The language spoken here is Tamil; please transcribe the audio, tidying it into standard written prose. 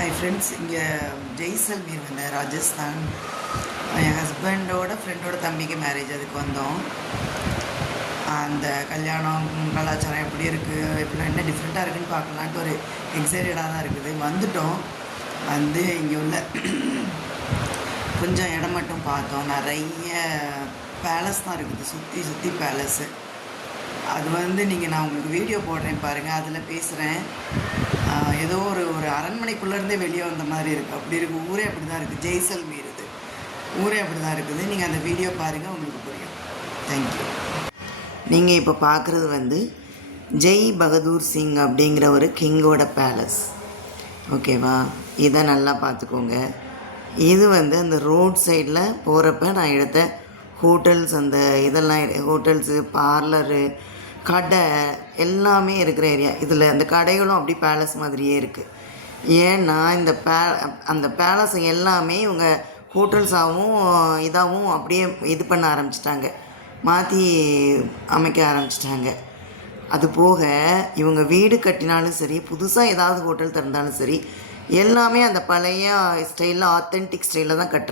ஹாய் ஃப்ரெண்ட்ஸ், இங்கே ஜெய்சல்மீர் வந்தேன், ராஜஸ்தான். என் ஹஸ்பண்டோட ஃப்ரெண்டோட தம்பிக்கு மேரேஜ், அதுக்கு வந்தோம். அந்த கல்யாணம் கலாச்சாரம் எப்படி இருக்குது, எப்படிலாம் என்ன டிஃப்ரெண்ட்டாக இருக்குதுன்னு பார்க்கலான்ட்டு ஒரு எக்ஸைட்டடாக தான் இருக்குது. வந்துட்டோம். வந்து இங்கே உள்ள கொஞ்சம் இடம் மட்டும் பார்த்தோம். நிறைய பேலஸ் தான் இருக்குது, சுற்றி சுற்றி பேலஸு. அது வந்து நான் உங்களுக்கு வீடியோ போடுறேன் பாருங்கள், அதில் பேசுகிறேன். ஏதோ ஒரு அரண்மனைக்குள்ளேருந்தே வெளியே வந்த மாதிரி இருக்குது. அப்படி இருக்குது, ஊரே அப்படி தான் இருக்குது. ஜெய்சல்மீர் இது ஊரே அப்படி தான் இருக்குது. நீங்கள் அந்த வீடியோ பாருங்கள், உங்களுக்கு புரியும். தேங்க்யூ. நீங்கள் இப்போ பார்க்குறது வந்து ஜெய் பகதூர் சிங் அப்படிங்கிற ஒரு கிங்கோட பேலஸ், ஓகேவா? இதை நல்லா பார்த்துக்கோங்க. இது வந்து அந்த ரோட் சைடில் போகிறப்ப நான் எடுத்த ஹோட்டல்ஸ், அந்த இதெல்லாம் ஹோட்டல்ஸு, பார்லரு, கடை எல்லாமே இருக்கிற ஏரியா. இதில் அந்த கடைகளும் அப்படி பேலஸ் மாதிரியே இருக்குது. ஏன்னா இந்த அந்த பேலஸ் எல்லாமே இவங்க ஹோட்டல்ஸாகவும் இதாகவும் அப்படியே இது பண்ண ஆரம்பிச்சிட்டாங்க, மாற்றி அமைக்க ஆரம்பிச்சிட்டாங்க. அது போக இவங்க வீடு கட்டினாலும் சரி, புதுசாக ஏதாவது ஹோட்டல் திறந்தாலும் சரி, எல்லாமே அந்த பழைய ஸ்டைலில், ஆத்தென்டிக் ஸ்டைலில் தான் கட்டுறாங்க.